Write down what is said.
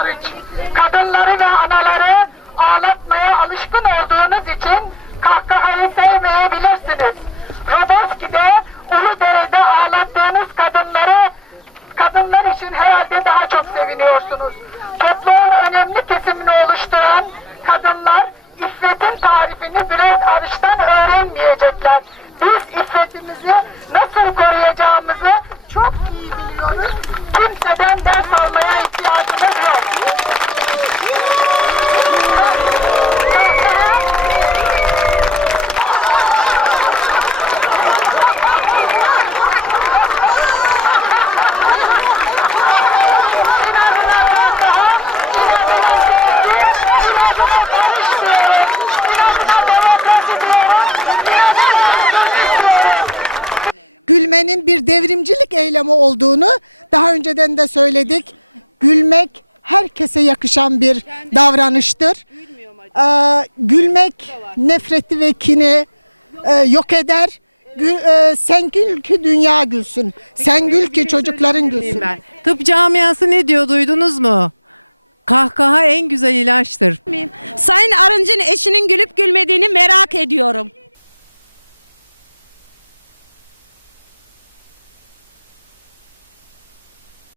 Arıç. Kadınları ve anaları ağlatmaya alışkın olduğunuz için kahkahayı sevmeyebilirsiniz. Roboski'de Uludere'de ağlattığınız kadınları kadınlar için herhalde daha çok seviniyorsunuz. Toplumun önemli kesimini oluşturan kadınlar iffetin tarifini Bülent Arıç'tan öğrenmeyecekler. Gülmenin bir devrimcilik eylemi olduğunu daha önceden de söyledik. Gülmek herkese yakışan bir davranıştır. Ee, gülmek nefreti ve kini e, yok eder. Gül- e, sen gül ki dünya gülsün. Sen gül ki çocukların gülsün. Ben. Tıp camiası ne diyor duydunuz mu? Kahkaha en güzel ilaçtır. Sayın Arınç'ın eşinin gülüp gülmediğini merak ediyorum.